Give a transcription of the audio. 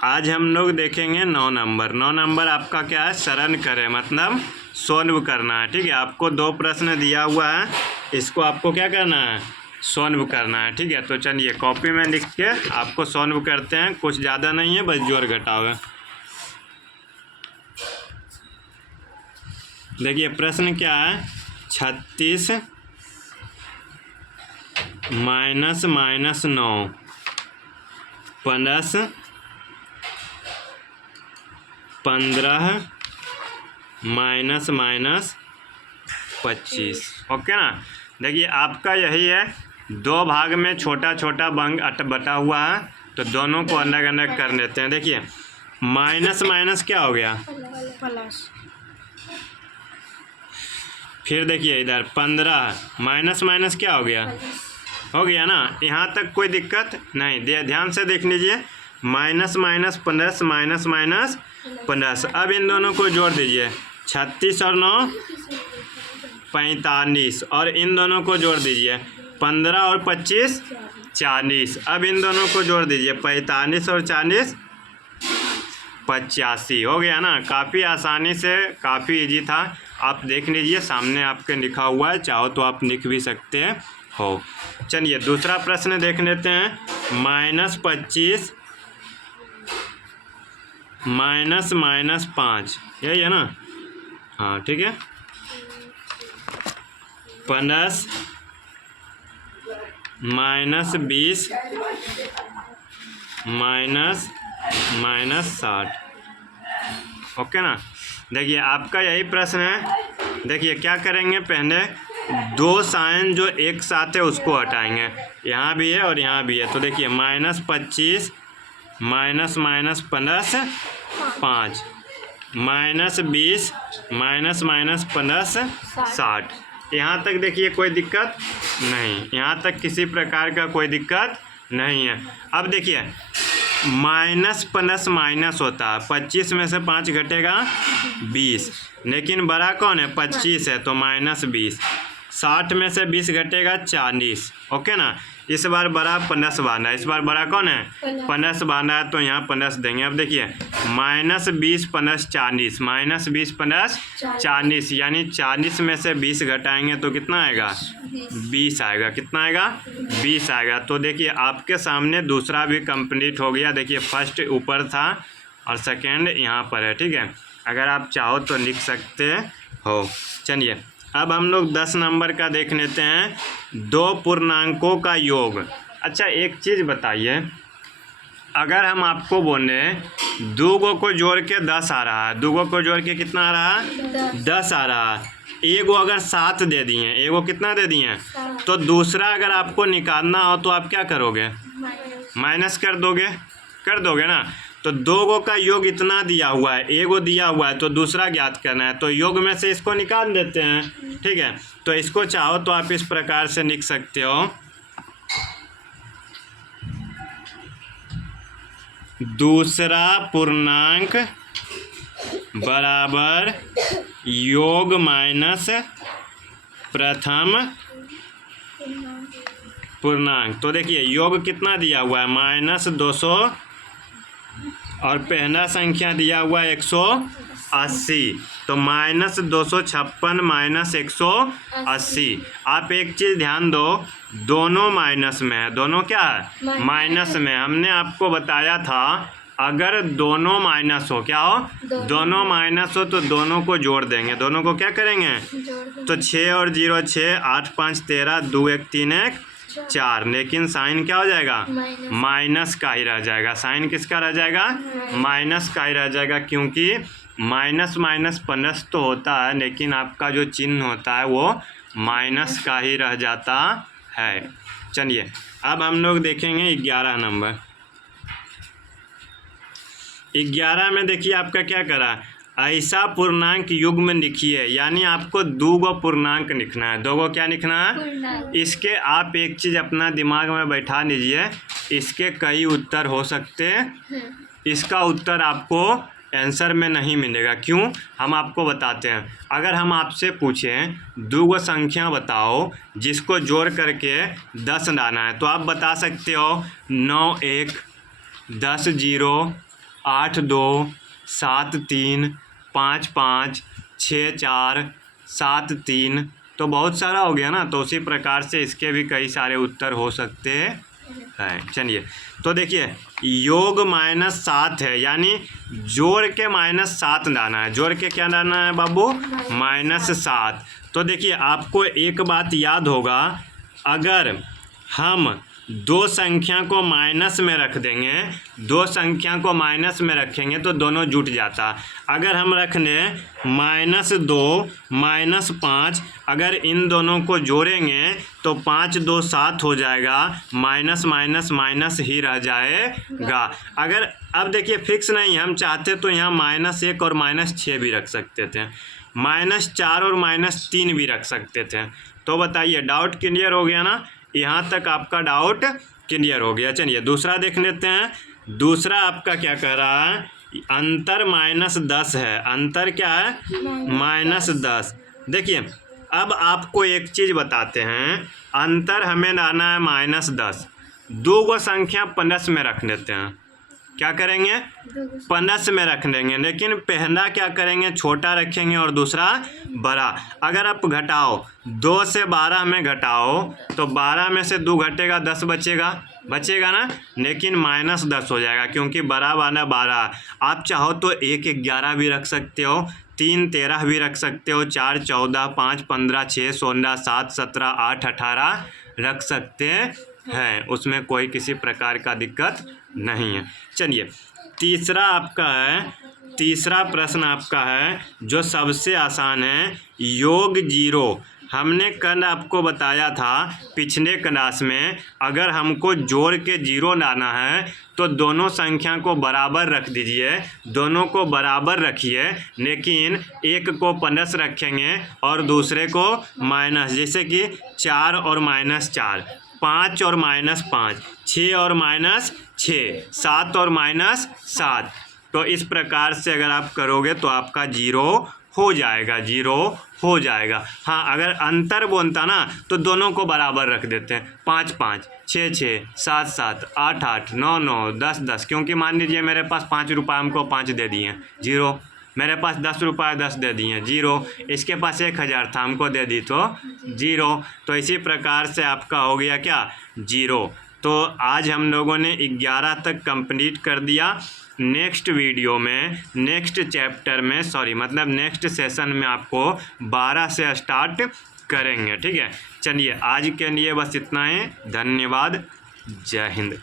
आज हम लोग देखेंगे 9 नंबर। 9 नंबर आपका क्या है, सरल करें मतलब सॉल्व करना है। ठीक है, आपको 2 प्रश्न दिया हुआ है, इसको आपको क्या करना है, सॉल्व करना है। ठीक है, तो चलिए कॉपी में लिख के आपको सॉल्व करते हैं। कुछ ज़्यादा नहीं है, बस जोड़ घटाव है। देखिए प्रश्न क्या है, 36 minus minus 9 plus 15 minus minus 25। Okay ना। देखिए आपका यही है, 2 भाग में छोटा छोटा अंग बटा हुआ है, तो दोनों को अलग अलग कर लेते हैं। देखिए माइनस माइनस क्या हो गया, प्लस। फिर देखिए इधर 15 माइनस माइनस क्या हो गया, हो गया ना। यहाँ तक कोई दिक्कत नहीं, ध्यान से देख लीजिए। Minus minus plus minus minus plus. अब इन दोनों को जोड़ दीजिए, 36 और 9 45, और इन दोनों को जोड़ दीजिए 15 और 25 40। अब इन दोनों को जोड़ दीजिए 45 और 40 85। हो गया ना। काफ़ी आसानी से, काफ़ी इजी था। आप देख लीजिए सामने आपके लिखा हुआ है, चाहो तो आप लिख भी सकते हैं हो। चलिए दूसरा प्रश्न देख लेते हैं। -25 माइनस माइनस 5, यही है ना। हाँ ठीक है। Plus -20 minus minus 60। ओके ना। देखिए आपका यही प्रश्न है। देखिए क्या करेंगे, पहले 2 साइन जो एक साथ है उसको हटाएंगे, यहाँ भी है और यहाँ भी है। तो देखिए -25 minus minus plus 5 -20 minus minus plus 60। यहाँ तक देखिए कोई दिक्कत नहीं, यहाँ तक किसी प्रकार का कोई दिक्कत नहीं है। अब देखिए माइनस प्लस माइनस होता है, 25 में से 5 घटेगा 20, लेकिन बड़ा कौन है, 25 है, तो -20। 60 में से 20 घटेगा 40। ओके ना। इस बार बड़ा प्लस बांधा है, इस बार बड़ा कौन है, प्लस बांधा है, तो यहाँ प्लस देंगे। अब देखिए -20 प्लस 40, -20 प्लस 40, यानी 40 में से 20 घटाएंगे तो कितना आएगा, 20 आएगा। कितना आएगा, 20 आएगा। तो देखिए आपके सामने दूसरा भी कंप्लीट हो गया। देखिए फर्स्ट ऊपर था और सेकेंड यहाँ पर है। ठीक है, अगर आप चाहो तो लिख सकते हो। चलिए अब हम लोग 10 नंबर का देख लेते हैं, 2 पूर्णांकों का योग। अच्छा एक चीज़ बताइए, अगर हम आपको बोले 2 को जोड़ के 10 आ रहा है, 2 को जोड़ के कितना आ रहा है, 10 आ रहा है। एगो अगर 7 दे दिए, एगो कितना दे दिए, तो दूसरा अगर आपको निकालना हो तो आप क्या करोगे, माइनस कर दोगे ना। तो 2 का योग इतना दिया हुआ है, एगो दिया हुआ है, तो दूसरा ज्ञात करना है, तो योग में से इसको निकाल देते हैं। ठीक है, तो इसको चाहो तो आप इस प्रकार से लिख सकते हो, दूसरा पूर्णांक बराबर योग माइनस प्रथम पूर्णांक। तो देखिए योग कितना दिया हुआ है, -200, और पहला संख्या दिया हुआ है 180, तो -256 माइनस 180। आप एक चीज़ ध्यान दो, दोनों माइनस में है, दोनों क्या है, माइनस में। हमने आपको बताया था अगर दोनों माइनस हो, क्या हो, दोनों माइनस हो, तो दोनों को जोड़ देंगे। दोनों को क्या करेंगे, तो 6 और 0 6, 8 5 13, 2 1 3 1 4, लेकिन साइन क्या हो जाएगा, माइनस का ही रह जाएगा। साइन किसका रह जाएगा, माइनस का ही रह जाएगा, क्योंकि माइनस माइनस प्लस तो होता है, लेकिन आपका जो चिन्ह होता है वो माइनस का ही रह जाता है। चलिए अब हम लोग देखेंगे 11 नंबर। 11 में देखिए आपका क्या करा, ऐसा पूर्णांक युग्म लिखिए, यानी आपको 2 पूर्णांक लिखना है। 2 क्या लिखना है, इसके आप एक चीज़ अपना दिमाग में बैठा लीजिए, इसके कई उत्तर हो सकते हैं। इसका उत्तर आपको आंसर में नहीं मिलेगा। क्यों, हम आपको बताते हैं। अगर हम आपसे पूछें 2 संख्या बताओ जिसको जोड़ करके 10 लाना है, तो आप बता सकते हो 9 1 10 0 8 2 7 3 5 5 6 4 7 3, तो बहुत सारा हो गया ना। तो उसी प्रकार से इसके भी कई सारे उत्तर हो सकते हैं। चलिए, तो देखिए योग -7 है, यानी जोड़ के -7 लाना है। जोड़ के क्या लाना है बाबू? -7। तो देखिए आपको एक बात याद होगा, अगर हम दो संख्या को माइनस में रख देंगे, दो संख्या को माइनस में रखेंगे तो दोनों जुट जाता। अगर हम रख लें -2 -5, अगर इन दोनों को जोड़ेंगे तो 5 2 7 हो जाएगा, माइनस माइनस माइनस ही रह जाएगा। अगर अब देखिए फिक्स नहीं, हम चाहते तो यहाँ -1 और -6 भी रख सकते थे, -4 और -3 भी रख सकते थे। तो बताइए डाउट क्लियर हो गया ना? यहाँ तक आपका डाउट क्लियर हो गया। चलिए दूसरा देख लेते हैं। दूसरा आपका क्या कह रहा है? अंतर -10 है। अंतर क्या है? -10। देखिए अब आपको एक चीज़ बताते हैं, अंतर हमें लाना है -10। दो गो संख्या प्लस में रख लेते हैं। क्या करेंगे? प्लस में रख देंगे, लेकिन पहला क्या करेंगे? छोटा रखेंगे और दूसरा बड़ा। अगर आप घटाओ 2 से 12 में घटाओ तो 12 में से 2 घटेगा, 10 बचेगा ना, लेकिन -10 हो जाएगा क्योंकि बड़ा वाला 12। आप चाहो तो 1 11 भी रख सकते हो, 3 13 भी रख सकते हो, 4 14, 5 15, 6 16, 7 17, 8 18 रख सकते हैं। उसमें कोई किसी प्रकार का दिक्कत नहीं है। चलिए तीसरा आपका है, तीसरा प्रश्न आपका है जो सबसे आसान है, योग 0। हमने कल आपको बताया था पिछले क्लास में, अगर हमको जोड़ के 0 लाना है तो दोनों संख्या को बराबर रख दीजिए, दोनों को बराबर रखिए, लेकिन एक को प्लस रखेंगे और दूसरे को माइनस। जैसे कि 4 और -4, 5 और -5, 6 और -6, 7 और -7। तो इस प्रकार से अगर आप करोगे तो आपका 0 हो जाएगा, 0 हो जाएगा। हाँ, अगर अंतर बोलता ना तो दोनों को बराबर रख देते हैं, 5 5, 6 6, 7 7, 8 8, 9 9, 10 10। क्योंकि मान लीजिए मेरे पास 5 रुपये, हमको 5 दे दिए, 0। मेरे पास 10 रुपये 10 दे दिए, 0। इसके पास 1000 था, हमको दे दी तो 0। तो इसी प्रकार से आपका हो गया क्या? 0। तो आज हम लोगों ने 11 तक कंप्लीट कर दिया। नेक्स्ट वीडियो में, नेक्स्ट चैप्टर में, नेक्स्ट सेशन में आपको 12 से स्टार्ट करेंगे। ठीक है, चलिए आज के लिए बस इतना ही। धन्यवाद। जय हिंद।